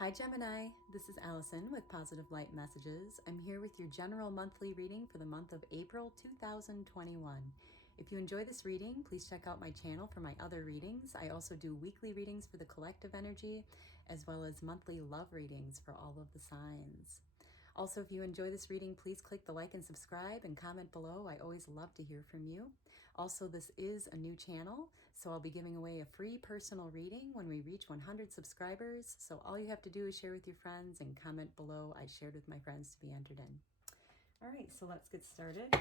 Hi Gemini, this is Allison with Positive Light Messages. I'm here with your general monthly reading for the month of April 2021. If you enjoy this reading, please check out my channel for my other readings. I also do weekly readings for the collective energy, as well as monthly love readings for all of the signs. Also, if you enjoy this reading, please click the like and subscribe and comment below. I always love to hear from you. Also, this is a new channel, so I'll be giving away a free personal reading when we reach 100 subscribers. So all you have to do is share with your friends and comment below. I shared with my friends to be entered in. All right, so let's get started.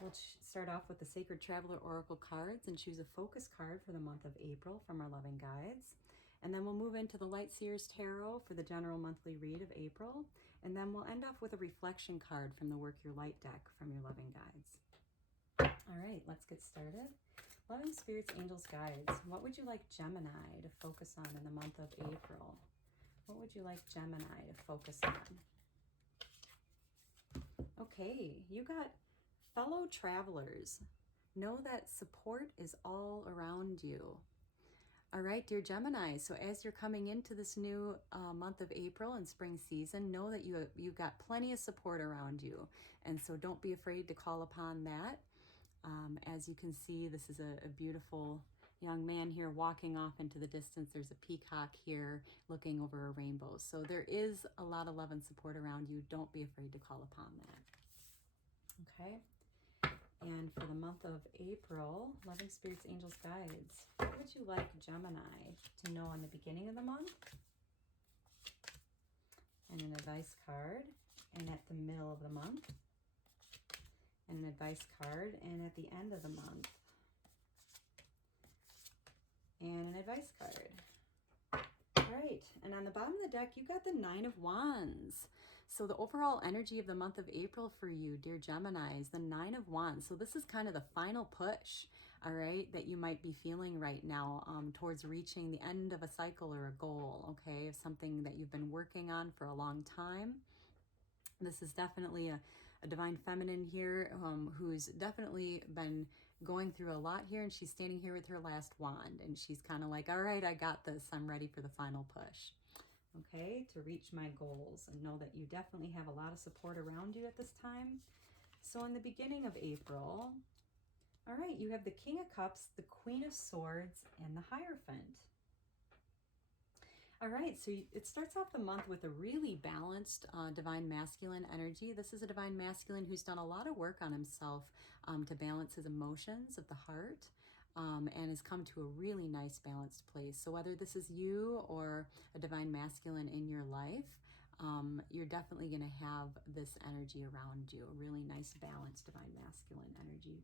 We'll start off with the Sacred Traveler Oracle cards and choose a focus card for the month of April from our loving guides. And then we'll move into the Light Seers Tarot for the general monthly read of April. And then we'll end off with a reflection card from the Work Your Light deck from your loving guides. All right, let's get started. Loving spirits, angels, guides, what would you like Gemini to focus on in the month of April? What would you like Gemini to focus on? Okay, you got fellow travelers. Know that support is all around you. All right, dear Gemini, so as you're coming into this new month of April and spring season, know that you've got plenty of support around you. And so don't be afraid to call upon that. As you can see, this is a beautiful young man here walking off into the distance. There's a peacock here looking over a rainbow. So there is a lot of love and support around you. Don't be afraid to call upon that. Okay. And for the month of April, loving spirits, angels, guides, what would you like Gemini to know in the beginning of the month? And an advice card, and at the middle of the month, and an advice card, and at the end of the month, and an advice card. All right, and on the bottom of the deck, you got the Nine of Wands. So the overall energy of the month of April for you, dear Gemini, is the Nine of Wands. So this is kind of the final push, all right, that you might be feeling right now towards reaching the end of a cycle or a goal, okay, of something that you've been working on for a long time. This is definitely a divine feminine here who's definitely been going through a lot here, and she's standing here with her last wand, and she's kind of like, all right, I got this. I'm ready for the final push, okay, to reach my goals. And know that you definitely have a lot of support around you at this time. So in the beginning of April, all right, you have the King of Cups, the Queen of Swords, and the Hierophant. All right, so it starts off the month with a really balanced divine masculine energy. This is a divine masculine who's done a lot of work on himself to balance his emotions of the heart and has come to a really nice balanced place. So whether this is you or a divine masculine in your life, you're definitely going to have this energy around you, a really nice balanced divine masculine energy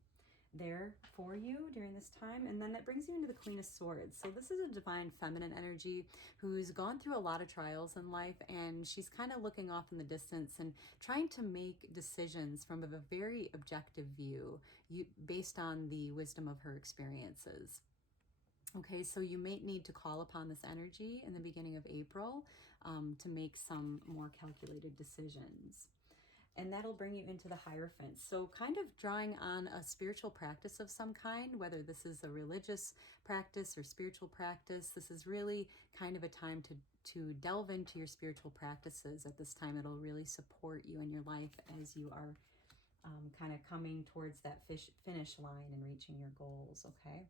there for you during this time. And then that brings you into the Queen of Swords. So this is a divine feminine energy who's gone through a lot of trials in life, and she's kind of looking off in the distance and trying to make decisions from a very objective view, based on the wisdom of her experiences. Okay, so you may need to call upon this energy in the beginning of April to make some more calculated decisions. And that'll bring you into the Hierophant. So kind of drawing on a spiritual practice of some kind, whether this is a religious practice or spiritual practice. This is really kind of a time to delve into your spiritual practices at this time. It'll really support you in your life as you are kind of coming towards that finish line and reaching your goals, okay?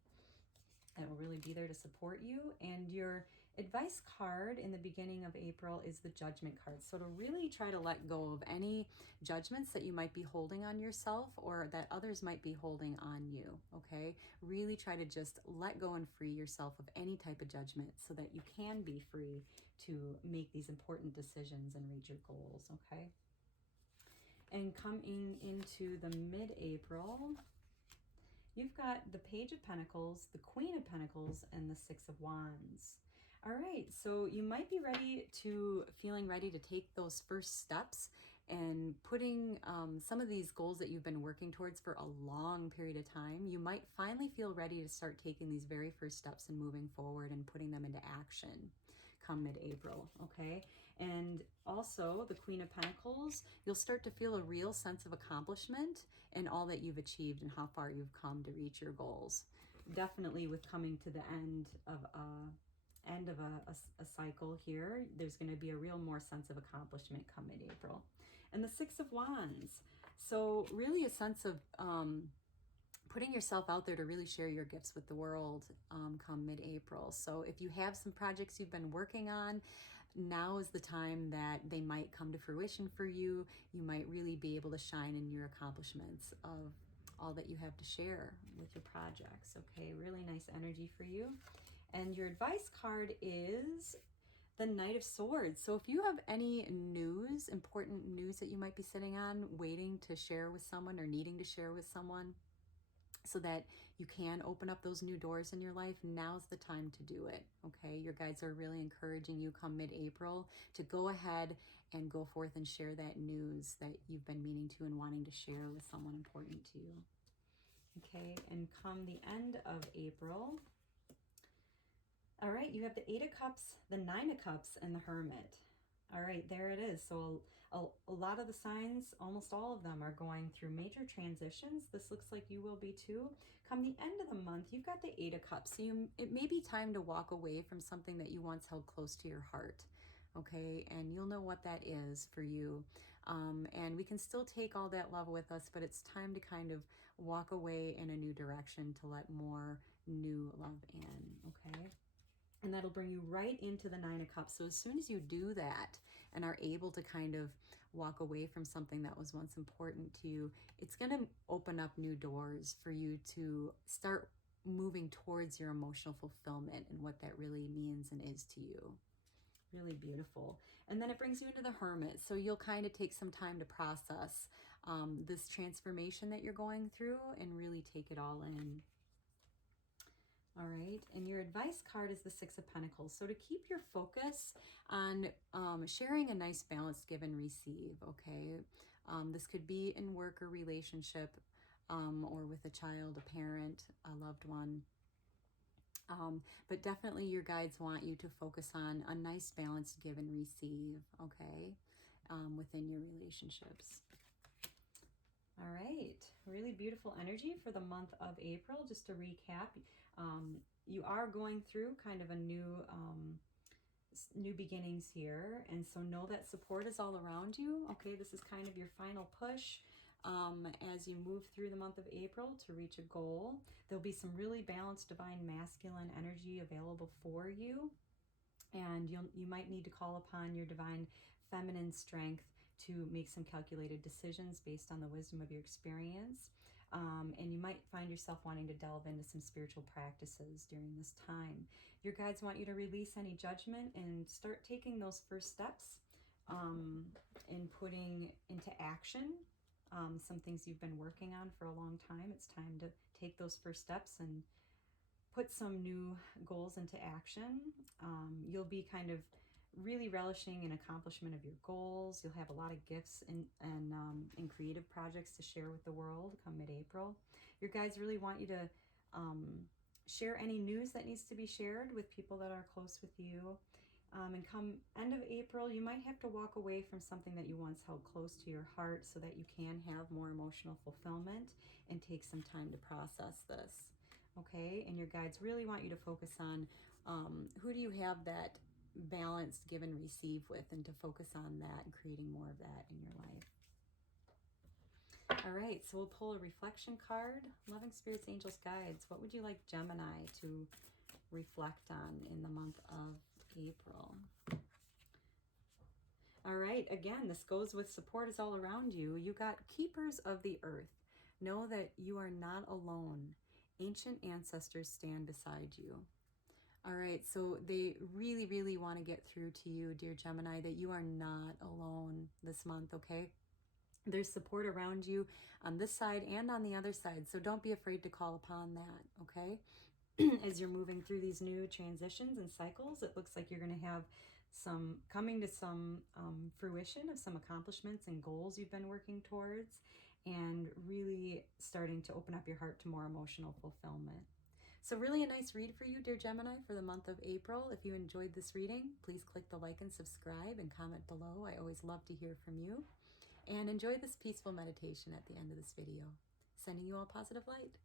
It will really be there to support you. And your advice card in the beginning of April is the Judgment card. So to really try to let go of any judgments that you might be holding on yourself or that others might be holding on you, okay? Really try to just let go and free yourself of any type of judgment so that you can be free to make these important decisions and reach your goals, okay? And coming into the mid-April, you've got the Page of Pentacles, the Queen of Pentacles, and the Six of Wands. All right, so you might be feeling ready to take those first steps and putting some of these goals that you've been working towards for a long period of time. You might finally feel ready to start taking these very first steps and moving forward and putting them into action come mid-April, okay? And also the Queen of Pentacles, you'll start to feel a real sense of accomplishment in all that you've achieved and how far you've come to reach your goals. Definitely with coming to the end of end of a cycle here. There's going to be a real more sense of accomplishment come mid-April. And the Six of Wands. So really a sense of putting yourself out there to really share your gifts with the world come mid-April. So if you have some projects you've been working on, now is the time that they might come to fruition for you. You might really be able to shine in your accomplishments of all that you have to share with your projects. Okay, really nice energy for you. And your advice card is the Knight of Swords. So if you have any news, important news that you might be sitting on, waiting to share with someone or needing to share with someone, so that you can open up those new doors in your life, now's the time to do it, okay? Your guides are really encouraging you come mid-April to go ahead and go forth and share that news that you've been meaning to and wanting to share with someone important to you, okay? And come the end of April, all right, you have the Eight of Cups, the Nine of Cups, and the Hermit. All right, there it is. So a lot of the signs, almost all of them, are going through major transitions. This looks like you will be too. Come the end of the month, you've got the Eight of Cups. So it may be time to walk away from something that you once held close to your heart, okay? And you'll know what that is for you. And we can still take all that love with us, but it's time to kind of walk away in a new direction to let more new love in, okay? And that'll bring you right into the Nine of Cups. So as soon as you do that and are able to kind of walk away from something that was once important to you, it's going to open up new doors for you to start moving towards your emotional fulfillment and what that really means and is to you. Really beautiful. And then it brings you into the Hermit. So you'll kind of take some time to process this transformation that you're going through and really take it all in. All right, and your advice card is the Six of Pentacles. So to keep your focus on sharing a nice balanced give and receive, okay? This could be in work or relationship, or with a child, a parent, a loved one. But definitely your guides want you to focus on a nice balanced give and receive, okay? Within your relationships. All right, really beautiful energy for the month of April. Just to recap, you are going through kind of a new beginnings here, and so know that support is all around you. Okay, this is kind of your final push as you move through the month of April to reach a goal. There'll be some really balanced divine masculine energy available for you, and you might need to call upon your divine feminine strength to make some calculated decisions based on the wisdom of your experience. And you might find yourself wanting to delve into some spiritual practices during this time. Your guides want you to release any judgment and start taking those first steps in putting into action some things you've been working on for a long time. It's time to take those first steps and put some new goals into action. You'll be kind of really relishing in accomplishment of your goals. You'll have a lot of gifts and creative projects to share with the world come mid-April. Your guides really want you to share any news that needs to be shared with people that are close with you. And come end of April, you might have to walk away from something that you once held close to your heart so that you can have more emotional fulfillment and take some time to process this. Okay, and your guides really want you to focus on who do you have that balanced give and receive with, and to focus on that and creating more of that in your life. All right, so we'll pull a reflection card. Loving spirits, angels, guides. What would you like Gemini to reflect on in the month of April? All right, again, this goes with support is all around you. You got keepers of the earth. Know that you are not alone. Ancient ancestors stand beside you. All right, so they really, really want to get through to you, dear Gemini, that you are not alone this month, okay? There's support around you on this side and on the other side, so don't be afraid to call upon that, okay? As you're moving through these new transitions and cycles, it looks like you're going to have coming to some fruition of some accomplishments and goals you've been working towards, and really starting to open up your heart to more emotional fulfillment. So really a nice read for you, dear Gemini, for the month of April. If you enjoyed this reading, please click the like and subscribe and comment below. I always love to hear from you. And enjoy this peaceful meditation at the end of this video. Sending you all positive light.